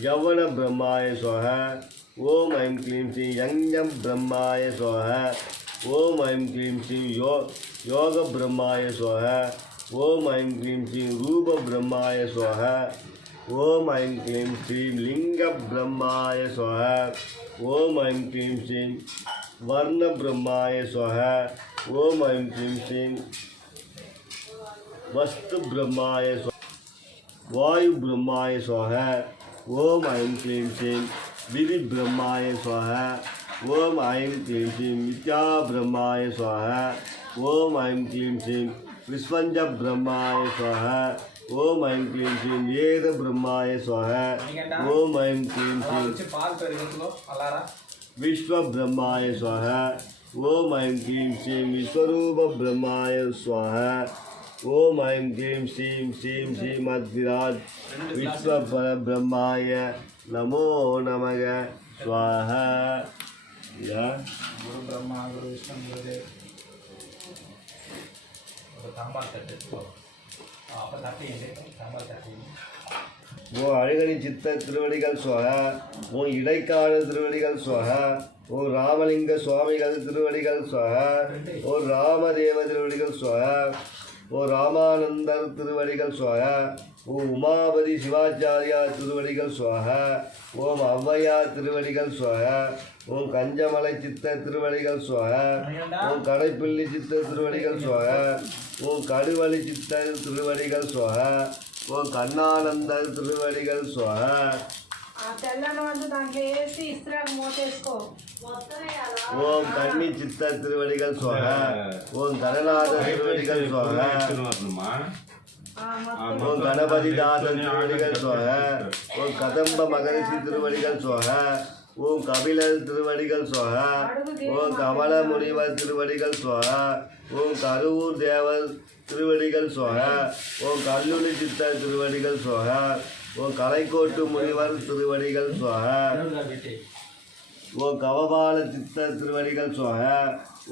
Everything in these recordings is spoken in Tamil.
यवन ब्रह्माय स्वाहा। ओम ऐं क्लीं श्रीं यज्ञ ब्रह्माय स्वाहा। ओम ऐं क्लीं श्रीं योग ब्रह्माय स्वाहा। ओम ऐं क्लीं श्रीं रूप ब्रह्माय स्वाहा। ओम ऐं क्लीं श्रीं लिंग ब्रह्माय स्वाहा। ओम ऐं क्लीं श्रीं वर्ण ब्रह्माय स्वाहा। ओम ऐं क्लीं श्रीं वस्तु ब्रह्माय स्वाहा। वायु ब्रह्माय स्वाहा। ओम ऐं क्लीं श्रीं विधि ब्रह्माय स्वाहा। ओम ऐं क्लीं श्रीं विद्या ब्रह्माय स्वाहा। ओम ऐं क्लीं श्रीं विश्वंज ब्रह्माय स्वाहा। ओम ऐं क्लीं श्रीं वेद ब्रह्माय स्वाहा। ओम ऐं क्लीं श्रीं विश्व ब्रह्माय स्वाहा। ओम ऐं क्लीं श्रीं विश्वरूप ब्रह्माय स्वाहा। ओम ऐं क्लीं श्रीं श्रीं श्रीमद्विराट विश्व ब्रह्माय नमो नमः स्वाहा। गुरु ब्रह्मा गुरु विष्णु गुरुदेव तांबाल तट्टु அப்போ தட்டி தாம்பால் தட்டி ஓ அழகனின் சித்த திருவடிகள் சுவாகா. ஓ இடைக்கால திருவடிகள் சுவாகா. ஓ ராமலிங்க சுவாமிகள் திருவடிகள் சுவாகா. ஓ ராமதேவ திருவடிகள் சுவாகா. ஓ ராமானந்தர் திருவடிகள் சுவாகா. ஓ உமாபதி சிவாச்சாரியா திருவடிகள் சுவாகா. ஓம் ஔவையா திருவடிகள் சுவாகா. ஓம் கஞ்சமலை சித்த திருவடிகள் சுவாகா. ஓம் கடைப்பிள்ளி சித்த திருவடிகள் சுவாகா. ஓம் கடுவழி சித்த திருவடிகள் சுவாகா. ஓம் கண்ணானந்தர் திருவடிகள் சுவாகா. ஓம் கன்னி சித்த திருவடிகள் சுவாகா. ஓம் கணநாத திருவடிகள் சுவாகா. ஓம் கணபதி தாசன் திருவடிகள் சுவாகா. ஓம் கதம்ப மகரிஷி திருவடிகள் சுவாகா. ஓம் கபிலர் திருவடிகள் சுவாகா. ஓம் கமல முனிவர் திருவடிகள் சுவாகா. ஓம் கருவூர் தேவர் திருவடிகள் சுவாகா. ஓம் கல்லுளி சித்தர் திருவடிகள் சுவாகா. ஓம் கலைக்கோட்டு முனிவர் திருவடிகள் சுவாகா. ஓம் கவபால சித்தர் திருவடிகள் சுவாகா.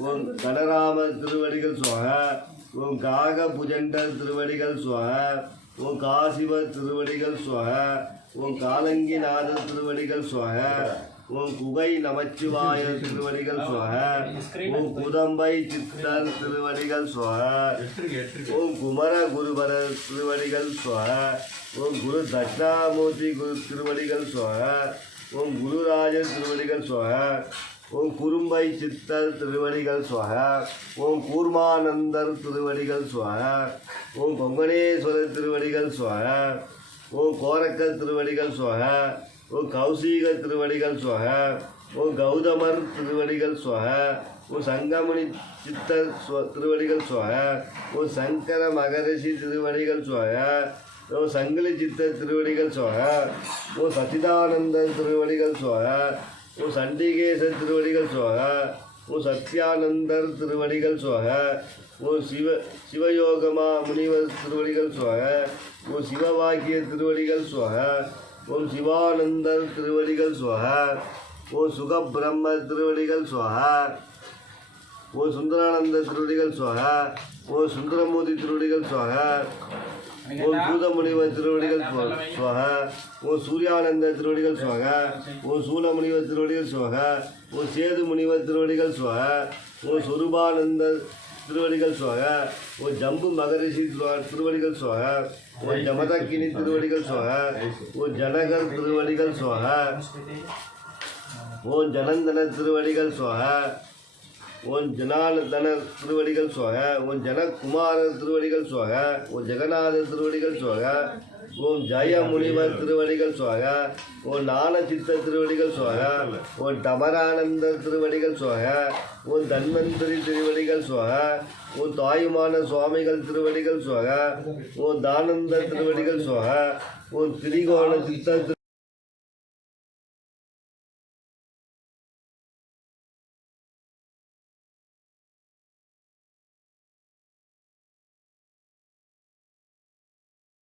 ஓம் கனராமர் திருவடிகள் சுவாகா. ஓம் காக புஜண்டர் திருவடிகள் சுவாகா. ஓம் காசிவர் திருவடிகள் சுவாகா. ஓம் காலங்கிநாதர் திருவடிகள் சுவாகா. ஓம் குகை நமச்சிவாய திருவடிகள் சுவாகா. ஓம் குதம்பை சித்தர் திருவடிகள் சுவாகா. ஓம் குமர குருபரர் திருவடிகள் சுவாகா. ஓம் குரு தட்சிணாமூர்த்தி குரு திருவடிகள் சுவாகா. ஓம் குருராஜர் திருவடிகள் சுவாகா. ஓம் குறும்பை சித்தர் திருவடிகள் சுவாகா. ஓம் கூர்மானந்தர் திருவடிகள் சுவாகா. ஓம் கொங்கணேஸ்வரர் திருவடிகள் சுவாகா. ஓம் கோரக்கர் திருவடிகள் சுவாகா. ஓம் கௌசிக திருவடிகள் சுவாகா. ஓம் கௌதமர் திருவடிகள் சுவாகா. ஓம் சங்கமுனி சித்தர் திருவடிகள் சுவாகா. ஓம் சங்கர மகரிஷி திருவடிகள் சுவாகா. ஓம் சங்கிலி சித்தர் திருவடிகள் சுவாகா. ஓம் சச்சிதானந்தர் திருவடிகள் சுவாகா. ஓம் சண்டிகேசர் திருவடிகள் சுவாகா. ஓம் சத்யானந்தர் திருவடிகள் சுவாகா. ஓம் சிவயோகமா முனிவர் திருவடிகள் சுவாகா. ஓம் சிவவாக்கிய திருவடிகள் சுவாகா. ஓம் சிவானந்தர் திருவடிகள் சுவாகா. ஓம் சுகபிரம்ம திருவடிகள் சுவாகா. ஓம் சுந்தரானந்த திருவடிகள் சுவாகா. ஓம் சுந்தரமூர்த்தி திருவடிகள் சுவாகா. ஓம் பூதமுனிவர் திருவடிகள் சுவாகா. ஓம் சூர்யானந்த திருவடிகள் சுவாகா. ஓம் சூலமுனிவர் திருவடிகள் சுவாகா. ஓம் சேது முனிவர் திருவடிகள் சுவாகா. ஓம் சொரூபானந்த திருவடிகள் சுவாகா. ஓம் ஜம்பு மகரிஷி திருவடிகள் சுவாகா. ஓம் ஜமதக்கினி திருவடிகள் சுவாகா. ஓம் ஜனகர் திருவடிகள் சுவாகா. ஓம் ஜனந்தன திருவடிகள் சுவாகா. ஓம் ஜனார்தன திருவடிகள் சுவாகா. ஓம் ஜனகுமார திருவடிகள் சுவாகா. ஓம் ஜெகநாத திருவடிகள் சுவாகா. ஓம் ஜய முனிவர் திருவடிகள் சுவாகா. ஓம் ஞானசித்த திருவடிகள் சுவாகா. ஓம் டமரானந்த திருவடிகள் சுவாகா. ஓம் தன்வந்திரி திருவடிகள் சுவாகா. ஓம் தாயுமான சுவாமிகள் திருவடிகள் சுவாகா. ஓம் தானந்த திருவடிகள் சுவாகா. ஓம் திரிகோண சித்த